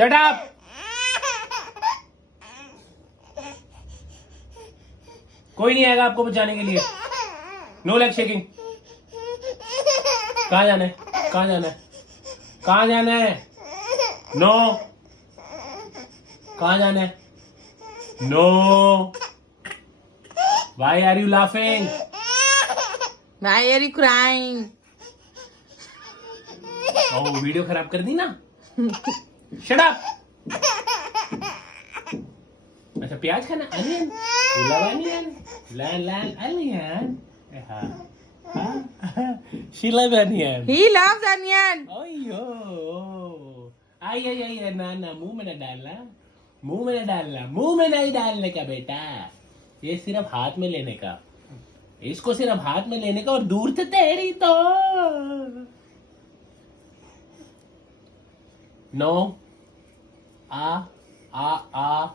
Shut up. कोई नहीं आएगा आपको बचाने के लिए। No leg shaking. कहाँ जाना है? कहाँ जाना है? कहाँ जाना है? नो। कहाँ जाना है? No. Why are you laughing? Why are you crying? ओ वीडियो खराब कर दी ना। Shut up. अच्छा प्याज खाना? Onion? You love onion? Lan onion? हाँ। She love onion. He loves onion. ओयो। आई आई आई ना ना मुंह में न डालना। मुंह में न डालना। मुंह में नहीं डालने का बेटा। ये सिर्फ हाथ में लेने का। इसको सिर्फ हाथ में लेने का और दूर से तेरी तो। नो। आ आ आ